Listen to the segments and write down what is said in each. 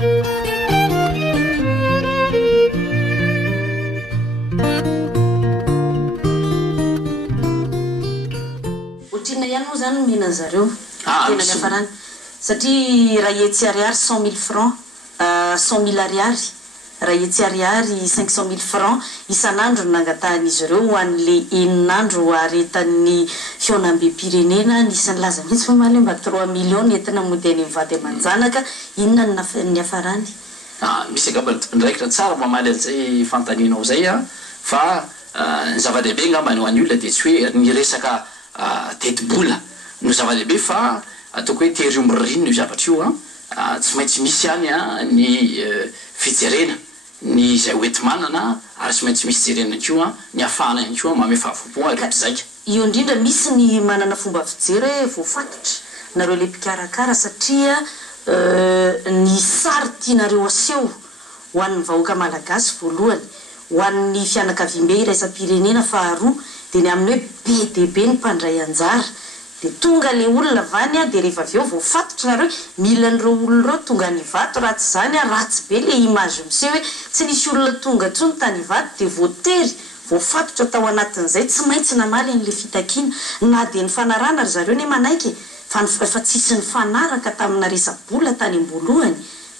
otrina ihany moa zany mihinana zareo tena miafarany satria raha etsy ariary 100 000 francs 100 000 ariary raha etsy ariary 500 000 francs isan'andro nangatan'izy ireo ho an'le enin'andro aretan'ny fionam-be-pirenena nisy laza mihitsy fa maly mba 3 millions entina modeny mivady amanjanaka inona ny afarany misy angamba ndraikitra tsara mamaly an'izay fantaninao zay fa ny zava-dehibe ngamba ny ho an'ny olona dia tsy hoe ny resaka teti-bola no zava-dehibe fa ataoko hoe tery omiririnina io zavatra io tsy maintsy misy ihany ny fijerena ny izay hoety manana ary tsy maintsy misy jerena ko ny afahana ihany koa mame fahavopoa ry mpizaika io indrindra misy ny manana fomba fijery hoe voafatotra nareo le mpikarakara satria ny sary tianareo aseho ho an'ny vahoaka malagasy voalohany ho an'ny fianakaviam-be iraisam-pirenena faharoa dia ny amin'ny hoe be dehibe ny mpandray anjara dia tonga le olona vany dia rehefa avy eo voafatotra nareo mila n'ireo olona ireo tonga nivato ratsy zany ratsy be le image miseho hoe tsy nisy olona tonga ntsony tany vato dia voatery voafatotra tao anatin'izay tsy maintsy namaly n'le fitakiana na dia ny fanarana ry zareo ne manaiky fa tsisy ny fanaraka tamina resa-bola tany am-boalohany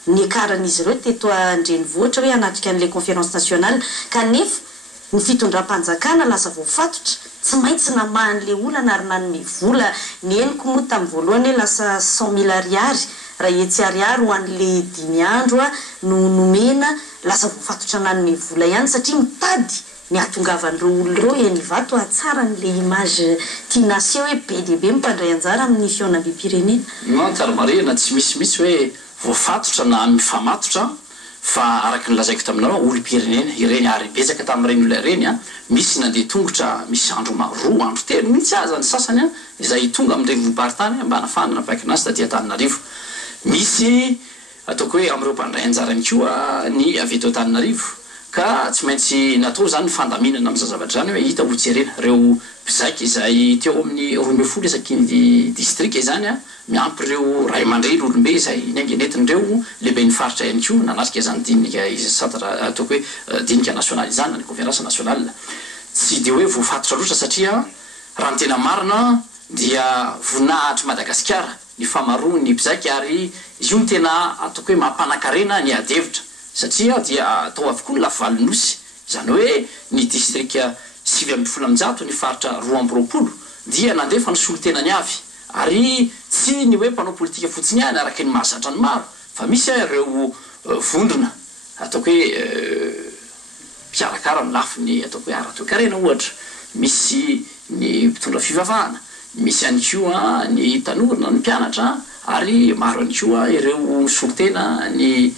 ny akaran'izy ireo teto andreny vohatra hoe anatrika an'le conférence nationale kanefa ny fitondram-panjakana lasa voafatotra tsy maintsy namahan'le olana ary nanome vola ny eniko moa tamin'ny voalohany hoe lasa 100 000 ariary raha etsy ariary ho an'le 5 andro no nomena lasa voafatotra nanome vola ihany satria mitady ny atongavan'ireo olon'ireo enivato atsara n'le image tianaseho hoe be dehibe mipandray anjara amin'ny fionam-be-pirenena no tsara marina tsy misy hoe voafatotra na mifamatotra fa araky ny lazaiko taminareo olo-pirenena ireny ary betsaka tamin'ireny olona ireny misy nandeha tongotra misy andro roa andro telo mihitsy aza ny sasany izay tonga amin'ireny vobaritany mba nafana napaikina azy taty Antananarivo misy ataoko hoe amin'ireo mpandray anjara ihany koa ny avy eto Antananarivo ka tsy maintsy natao zany ny fandaminana amin'izay zavatra zany hoe hita ho jerena reo mpizaika izay teo amin'ny 12 isaky ny district izany miampy ireo ray aman-dreny olombe izay nengenetindreo lehibe ny faritra ihany koa nanatrika izany dinika satara ataoko hoe dinika nationale izany ny conférence nationale tsy dia hoe voafatotra loatra satria raha ny tena marina dia voninahitra Madagasikara ny famaroany ny mpizaika ary io ny tena ataoko hoe mampanankarena ny adevitra satria dia atao avokoa ny lavalonyosy zany hoe ny district 7 ny faritra 2 dia nandefa ny solo-tenany avy ary tsy ny hoe mpanao politika fotsiny ihany araky ny mahazatra ny maro fa misy ireo vondrona ataoko hoe mpiarakara ny lafiny ataoko hoe ara-toe-karena ohatra misy ny mpitondra fivavahana misy ihany koa ny tanorana ny mpianatra ary maro ihany koa ireo solo-tena ny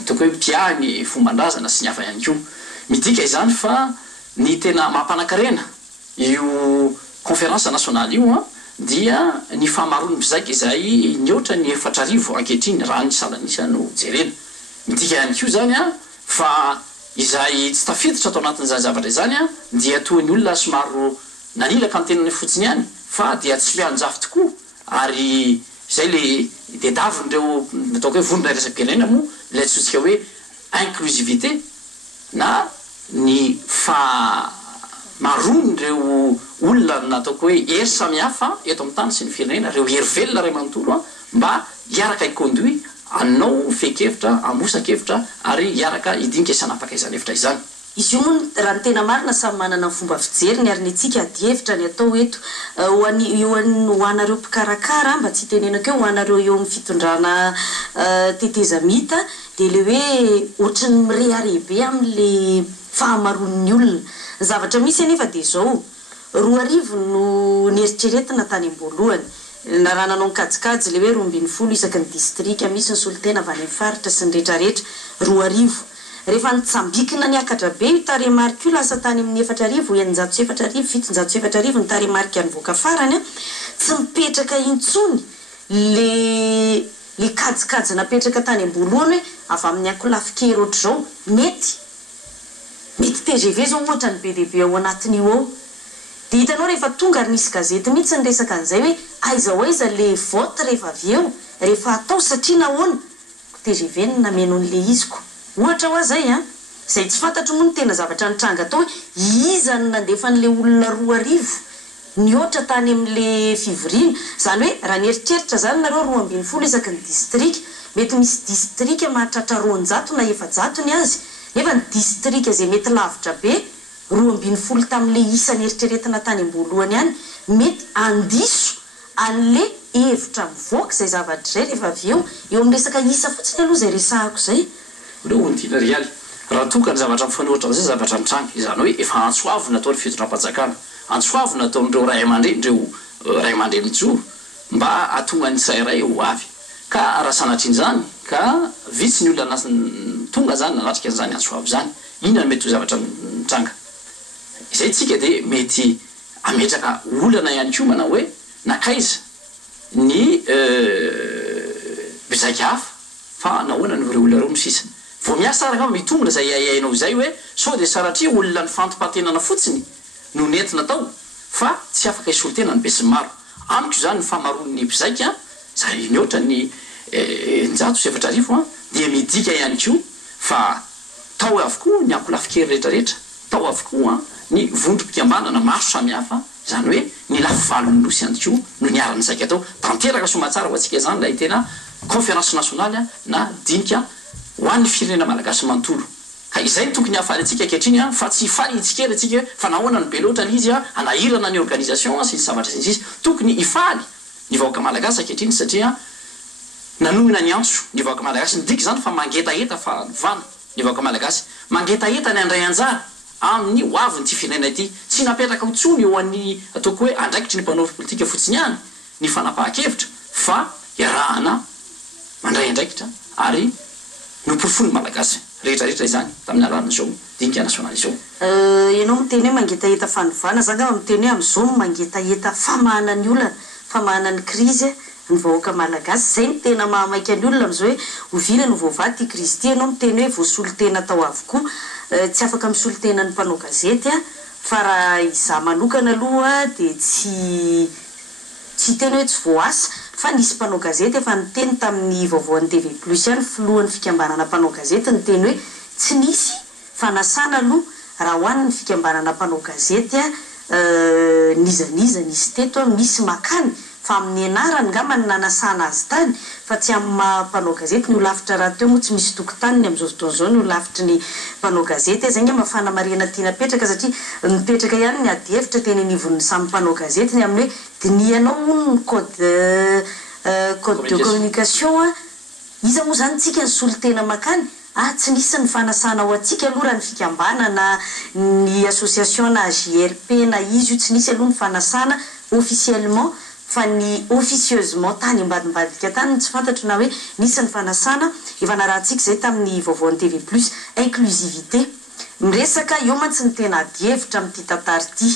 ataoko hoe mpiany fomban-drazana sy ny hafa ihany koa midika izany fa ny tena mampanankarena io conférence nationale io dia ny famaroany mpizaika izay ny ohatra ny 4,000 ankehitriny raha ny salanisa no jerena midika ihany koa zany fa izay tsy tafiditra atao anatin'izany zavatra izany dia toy ny olona somaro nanilaka ny tenany fotsiny ihany fa dia tsy mianjafy tokoa ary izay le dedavindreo ataoko hoe vondrona irasam-pirenena moa ilay antsointsika hoe inclusivité na ny marondreo olona nataoko hoe hery samihafa eto amin'ny tany sy ny firenena reo hery velona ray manontolo mba hiaraka iconduit anao fekevitra amosakevitra ary hiaraka idinika isanapaka izany hevitra izany izy io moa raha ny tena marina samy manana ny fomba fijeriny ary ny atsika adihevitra ny atao eto ho anareo mpikarakara mba tsy tenenako eo ho anareo eo amin'ny fitondrana tetezamita dia le hoe ohatrany mireharebe amin'le fahamaron'ny olona zavatra misy anefa dia zao 2 no nieritreretina tany am-boalohany na raha nanao nikajikajy le hoe 12 isaky ny district misy ny solo-tena avy any amin'ny faritra sy ny rehetrarehetra 2 rehefa nitsambikina ny akatra be io taremarika io lasa tany amin'ny 4,000 7,000 7,000 ny taremarika nivoaka farany tsy mipetraka intsony le kajikajy napetraka tany am-boalohany hoe avy amin'ny akolafikery ohatr' zao mety TGV zao ohatra ny be dehibe ao anatin'io ao dia hitanao rehefa tonga ary nisy gazety mihitsy ny resaka an'izay hoe aiza aiza le vote rehefa avy eo rehefa atao satria nahoana TGV ny nameno an'le iziko ohatra hoa zay a zay tsy fantatro moa ny tena zavatra nitranga atao hoe iza ny nandefa n'le olona 2 ny ohatra tany amin'le fivoriana zany hoe raha nieritreritra zany nareo 2.20 isaky ny district mety misy district mahatratra 200 na 700 ny azy nefa ny district zay mety lavitra be 2.20 tamin'le isa nieritreretina tany ambolohany ihany mety andiso an'le hevitra mivoaka zay zavatra zay rehefa avy eo amin'ny resaka isa fotsiny aloha zay resahako zay leo ontina rialy raha toka ny zavatra mifanohitra zay zavatra mitranga izany hoe efa antsoavy natao ny fitondram-panjakana antsoavy nataon'ireo ray aman-dreny ireo ray aman-dreny joro mba atonga ny tsirairay ho avy ka raha sanatriny zany ka vitsy ny olona tonga zany nanatrika an'izany antsoavy zany inona mety ho zavatra mitranga izay tsika dia mety ametraka olana ihany koa manao hoe nakaiza ny bizaka hafa fa nahoana nyreo olona reo misisa vo miasa tsara ka mitongona zay aiainao zay hoe sao dia saratria olona ny fantom-patenana fotsiny no nentina tao fa tsy afaka isolotena ny besiny maro amiko zany ny famaron'ny mpizaika zay ny ohatra ny 670 dia midika ihany koa fa tao avokoa ny ankolafikery rehetrarehetra tao avokoa ny vondrom-pikambanana maro samihafa zany hoe ny lafy valony nosy ihany koa no niarany zaika tao tanteraka somatsara ho atsika zany lay tena conférence nationale na dinika ho an'ny firenena malagasy manontolo ka izay ny tokony hafaly atsika ankehitriny fa tsy ifaly itsikely atsika hoe fa nahoana ny be loatra izy anahirana ny organisation sy ny zavatra sy sisy tokony ifaly ny vahoaka malagasy ankehitriny satria nanonina ny antso ny vahoaka malagasy midika zany fa mangetaeta fa vana ny vahoaka malagasy mangetaeta ny andray anjara amin'ny hoaviny ty firenena ity tsy napetraka ho tsony eo an'ny ataoko hoe andraikitry ny mpanovy politika fotsiny ihany ny fanapahan-kevitra fa iarahana mandray andraikitra ary noporofony malagasy rehetrarehetra izany tamin'ny alalana zao dinika nasionaly zao ianao miteny hoe mangetaeta fanovana zany ao miteny hoe am'izao mangetaeta famahana ny olana famahana ny krizy ny vahoaka malagasy zay ny tena mahamaika ny olona am'izao hoe ovina ny voavaty ty krizy ty ianao miteny hoe voasolo tena tao avokoa tsy afaka misolo tena ny mpanao gazety fa raha iza manokana aloha dia tsy teny hoe tsy voasa fa nisy mpanao gazety efa niteny tamin'ny vaovaon'ny TV Plus ihany filohan'ny fikambanana mpanao gazety niteny hoe tsy nisy fanasana aloha raha hoan'ny fikambanana mpanao gazety nizaniza nisy teto misy makany fa amin'ny anarany ngamba ny nanasana azy tany fa tsy amin'ny mpanao gazety ny olavitra raha teo moa tsy misy tokotaniny amin'izao fotoana izao ny olavitry ny mpanao gazety zay nge mafana marina tia napetraka satria mipetraka ihany ny ady hevitra teny anivon'ny samy mpanao gazety ny amin'ny hoe dinianao ny code de communication iza moa zany tsika ny solo tena makany tsy nisy ny fanasana ao atsika aloha raha ny fikambanana ny association na JRP na izy io tsy nisy aloha ny fanasana officiellement fa ny officieusement tany ambadimbadika tany tsy fantatro na hoe nisy ny fanasana efa narahantsika zay tamin'ny vaovaon'ny TV Plus inclusivité miresaka eo mantsy ny tena adihevitra amin'ity tantara ity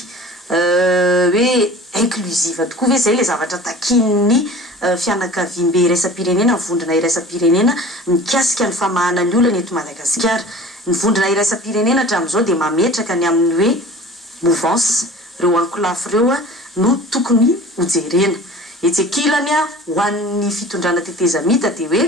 hoe inclusive tokoa ve zay le zavatra takin'ny fianakaviam-be iraisam-pirenena mivondrona iraisam-pirenena mikasika ny famahana ny olana eto Madagasikara ny vondrona iraisam-pirenena hatramin'izao dia mametraka ny amin'ny hoe mouvance reo ankolafy reo no tokony hojerena etsekilany ho an'ny fitondrana tetezamita dia hoe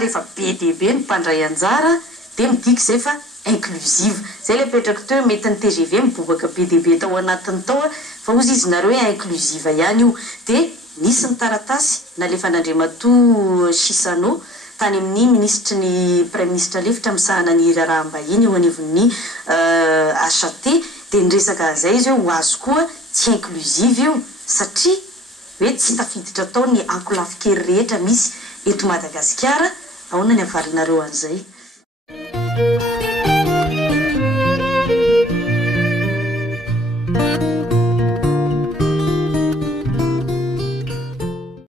rehefa be dia be ny mpandray anjara dia midika zay fa inclusive zay le petraka teo mety ny TGV mibobaka be dia be tao anatiny tao fa ozy izy nareo hoe inclusive ihany io dia nisy ny taratasy nalefa n'Andriamatoa Sisano tany amin'ny ministre ny premier ministre lefitra misahana ny raharaha-mbahiny eo anivon'ny HT dia nyresaka zay izy ho azo koa tsy inclusive io satria hoe tsy tafiditra tao ny ankolafikery rehetra misy eto Madagasikara ahoana ny avalinareo an'izay